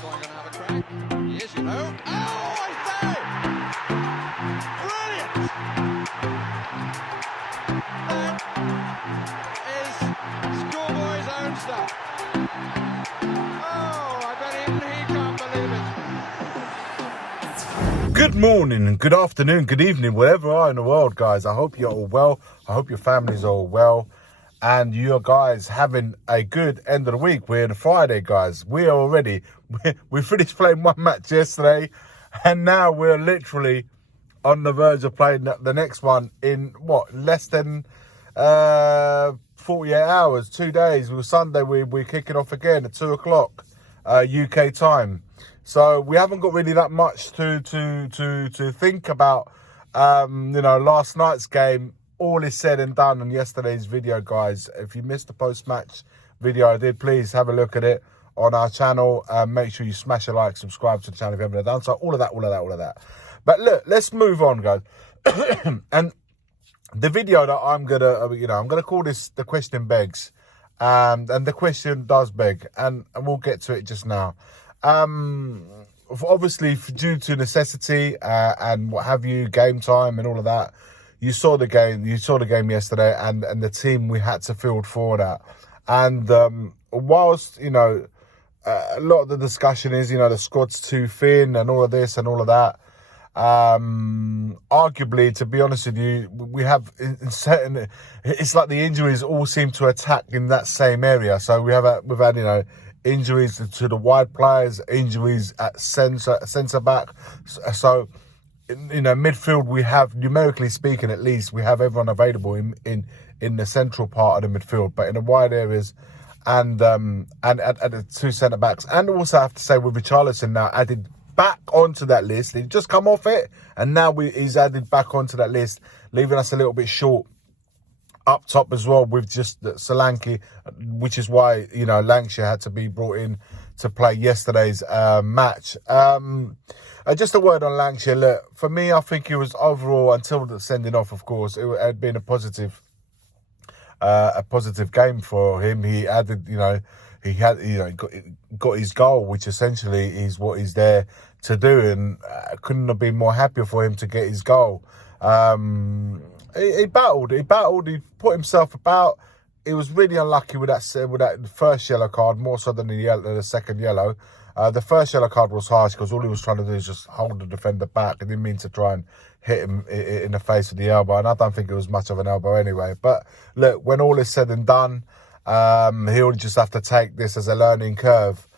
going to have a crack. He is, you know. Oh, I say! Brilliant! That is schoolboy's own stuff. Oh, I bet even he can't believe it. Good morning, and good afternoon, good evening, wherever you are in the world, guys. I hope you're all well. I hope your families are all well. And you guys having a good end of the week. We're in Friday, guys. We are already, we finished playing one match yesterday. And now we're literally on the verge of playing the next one in, less than 48 hours, 2 days. Sunday, we're kicking off again at 2 o'clock UK time. So we haven't got really that much to think about. Last night's game, all is said and done on yesterday's video, guys. If you missed the post-match video I did, please have a look at it on our channel. Make sure you smash a like, subscribe to the channel if you haven't done so. All of that. But look, let's move on, guys. And the video that I'm gonna call this "The Question Begs," and the question does beg, and we'll get to it just now. Obviously, due to necessity and what have you, game time and all of that. You saw the game yesterday, and the team we had to field for that. And whilst a lot of the discussion is the squad's too thin and all of this and all of that. Arguably, to be honest with you, we have in certain. It's like the injuries all seem to attack in that same area. So we've had injuries to the wide players, injuries at centre back. So. Midfield, we have, numerically speaking, at least, we have everyone available in the central part of the midfield, but in the wide areas and at the two centre backs. And also, I have to say, with Richarlison now added back onto that list, he'd just come off it, and now he's added back onto that list, leaving us a little bit short up top as well with just Solanke, which is why Lankshear had to be brought in to play yesterday's match. Just a word on Lankshear. Look, for me, I think it was overall, until the sending off, of course, it had been a positive game for him. He added, he got his goal, which essentially is what he's there to do, and couldn't have been more happier for him to get his goal. He battled, he put himself about. He was really unlucky with that first yellow card, more so than the second yellow. The first yellow card was harsh because all he was trying to do is just hold the defender back. He didn't mean to try and hit him in the face with the elbow, and I don't think it was much of an elbow anyway. But look, when all is said and done, he'll just have to take this as a learning curve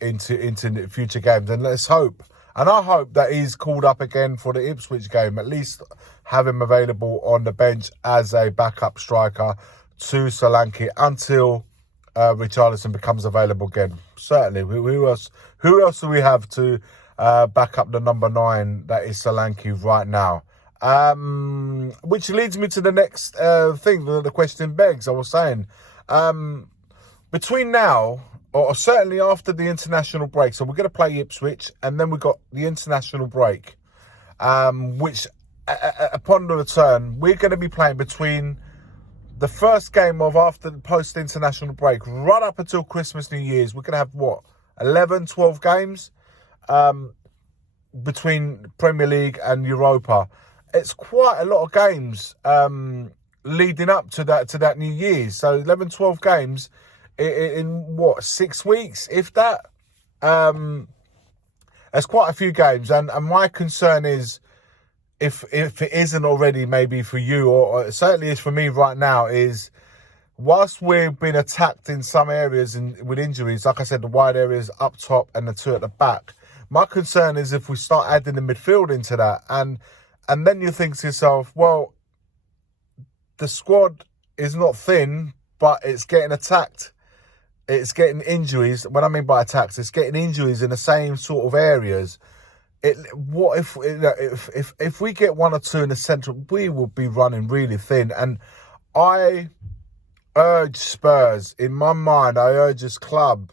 into future games. And let's hope, and I hope that he's called up again for the Ipswich game. At least have him available on the bench as a backup striker to Solanke until Richarlison becomes available again. Certainly. Who else do we have to back up the number 9 that is Solanke right now? Which leads me to the next thing, the question begs. I was saying, between now, or certainly after the international break, so we're going to play Ipswich, and then we've got the international break, which upon the return, we're going to be playing between the first game of after the post-international break, right up until Christmas, New Year's. We're going to have, 11, 12 games between Premier League and Europa. It's quite a lot of games leading up to that New Year's. So 11, 12 games in 6 weeks, if that? There's quite a few games. And my concern is, if it isn't already, maybe for you, or it certainly is for me right now, is whilst we've been attacked in some areas with injuries, like I said, the wide areas up top and the two at the back, my concern is if we start adding the midfield into that, and then you think to yourself, well, the squad is not thin, but it's getting attacked. It's getting injuries. What I mean by attacks, it's getting injuries in the same sort of areas. What if we get one or two in the centre, we will be running really thin. And I urge Spurs, in my mind, I urge this club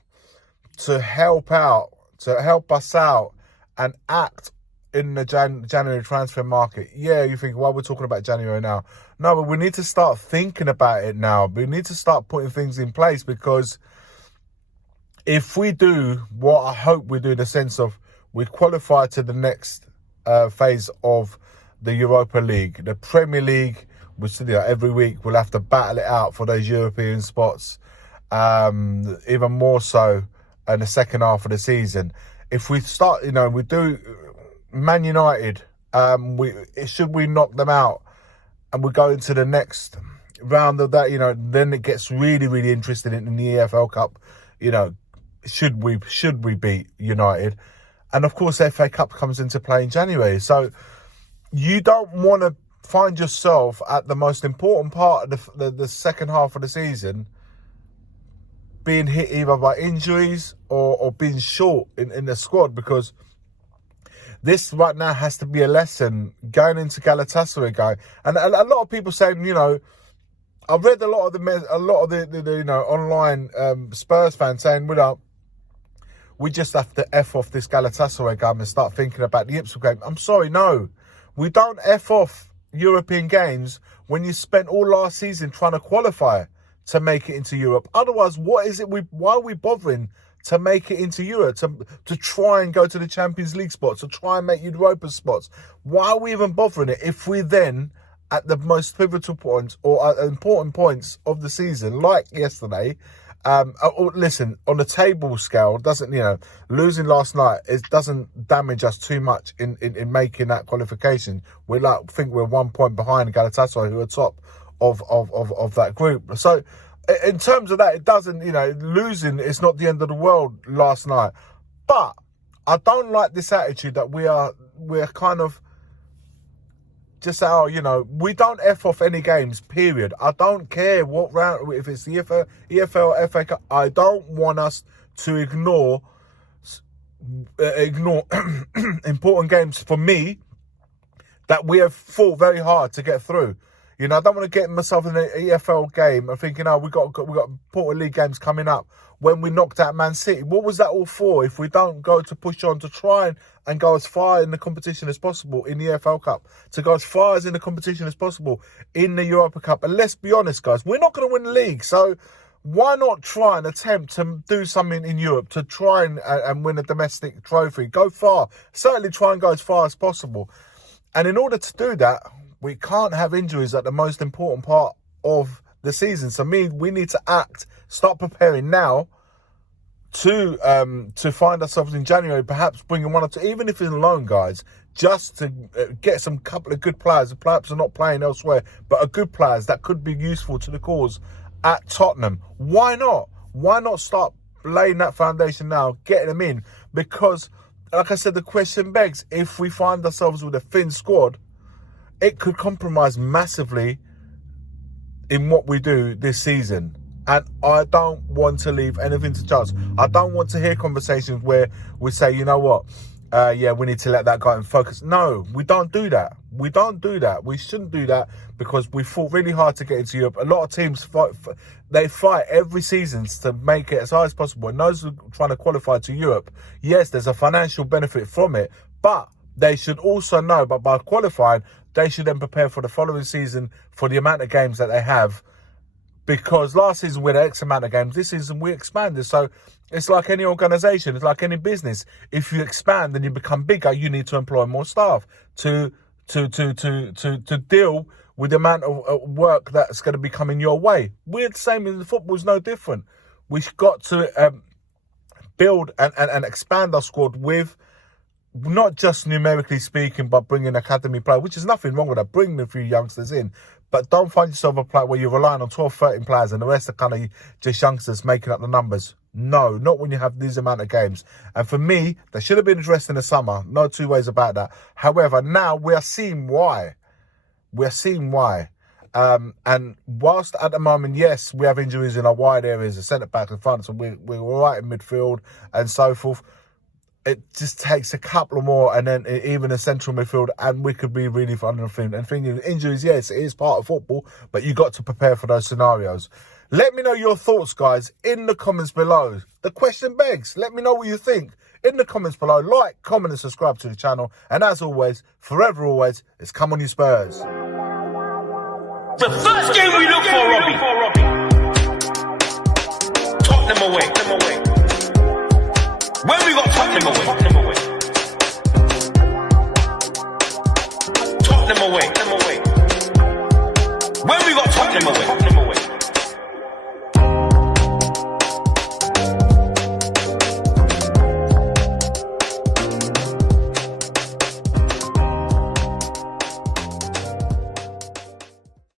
to help us out and act in the January transfer market. Yeah, you think, well, we're talking about January now. No, but we need to start thinking about it now. We need to start putting things in place, because if we do what I hope we do, in the sense of we qualify to the next phase of the Europa League, the Premier League, which every week we'll have to battle it out for those European spots, even more so in the second half of the season. If we start, we do Man United, should we knock them out and we go into the next round of that, then it gets really, really interesting in the EFL Cup. Should we beat United? And of course, the FA Cup comes into play in January. So you don't want to find yourself at the most important part of the second half of the season being hit either by injuries or being short in the squad, because this right now has to be a lesson going into Galatasaray guy. And a lot of people saying, I've read a lot of the online Spurs fans saying, we just have to F off this Galatasaray game and start thinking about the Ipswich game. I'm sorry, no. We don't F off European games when you spent all last season trying to qualify to make it into Europe. Otherwise, why are we bothering to make it into Europe, to try and go to the Champions League spots, to try and make Europa spots? Why are we even bothering it if we then, at the most pivotal points or important points of the season, like yesterday, listen, on the table scale, doesn't, losing last night, it doesn't damage us too much in making that qualification. I think we're 1 point behind Galatasaray, who are top of that group. So in terms of that, it doesn't, losing, it's not the end of the world last night. But I don't like this attitude that we're kind of just we don't F off any games, period. I don't care what round, if it's the EFL, FA Cup, I don't want us to ignore important games for me that we have fought very hard to get through. I don't want to get myself in an EFL game and thinking, we got important league games coming up when we knocked out Man City. What was that all for if we don't go to push on to try and go as far in the competition as possible in the EFL Cup, to go as far as in the competition as possible in the Europa Cup? And let's be honest, guys, we're not going to win the league. So why not try and attempt to do something in Europe to try and win a domestic trophy? Go far. Certainly try and go as far as possible. And in order to do that, we can't have injuries at the most important part of the season. So we need to start preparing now to find ourselves in January, perhaps bringing one or two, even if it's loan, guys, just to get some couple of good players, perhaps are not playing elsewhere, but are good players that could be useful to the cause at Tottenham. Why not? Why not start laying that foundation now, getting them in? Because, like I said, the question begs, if we find ourselves with a thin squad, it could compromise massively in what we do this season. And I don't want to leave anything to chance. I don't want to hear conversations where we say, we need to let that go and focus. No, we don't do that. We don't do that. We shouldn't do that, because we fought really hard to get into Europe. A lot of teams fight every season to make it as high as possible. And those who are trying to qualify to Europe, yes, there's a financial benefit from it, but they should also know, but by qualifying, they should then prepare for the following season for the amount of games that they have. Because last season we had X amount of games, this season we expanded. So it's like any organisation, it's like any business. If you expand and you become bigger, you need to employ more staff to deal with the amount of work that's going to be coming your way. We're the same in the football, is no different. We've got to build and expand our squad with, not just numerically speaking, but bringing academy players, which is nothing wrong with that, bringing a few youngsters in. But don't find yourself a player where you're relying on 12, 13 players and the rest are kind of just youngsters making up the numbers. No, not when you have this amount of games. And for me, that should have been addressed in the summer. No two ways about that. However, now we are seeing why. We're seeing why. And whilst at the moment, yes, we have injuries in our wide areas, the centre-back and front, so we're all right in midfield and so forth. It just takes a couple more, and then even a central midfield, and we could be really fun and thinking injuries. Yes, it is part of football, but you got to prepare for those scenarios. Let me know your thoughts, guys, in the comments below. The question begs, let me know what you think in the comments below. Like, comment, and subscribe to the channel. And as always, forever always, it's come on you Spurs. The first game we look for, Robbie. Tottenham away. Tottenham away. Tottenham away. When we got Tottenham away.